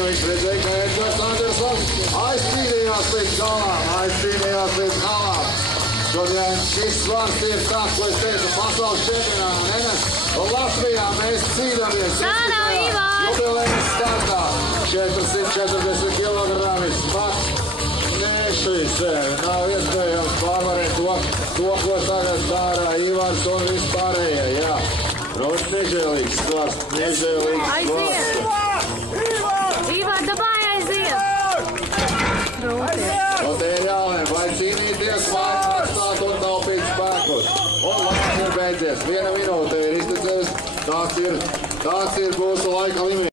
viņu. Viņš redzēja, ka Edgars Andersons aizcīnījās līdz galām. Šodien šis svars ir tāds, ko es teicu, pasaules čempionā, Nenes. Un Latvijā mēs cīnāmies jubilejas startā. 440 kg smats. Nešvicē, nav iespējams pārvarēt to, ko tagad dara Ivars un vispārējie, jā. Protams, nežēlīgs svars, Aiziet! Ivar, dabāj aiziet! No te ir jālēm, vai cīnīties, vai atstāt un taupīt spēkus. Un laiks ir beidzies. 1 minūte ir iztecējis. Tāds ir mūsu laika limits.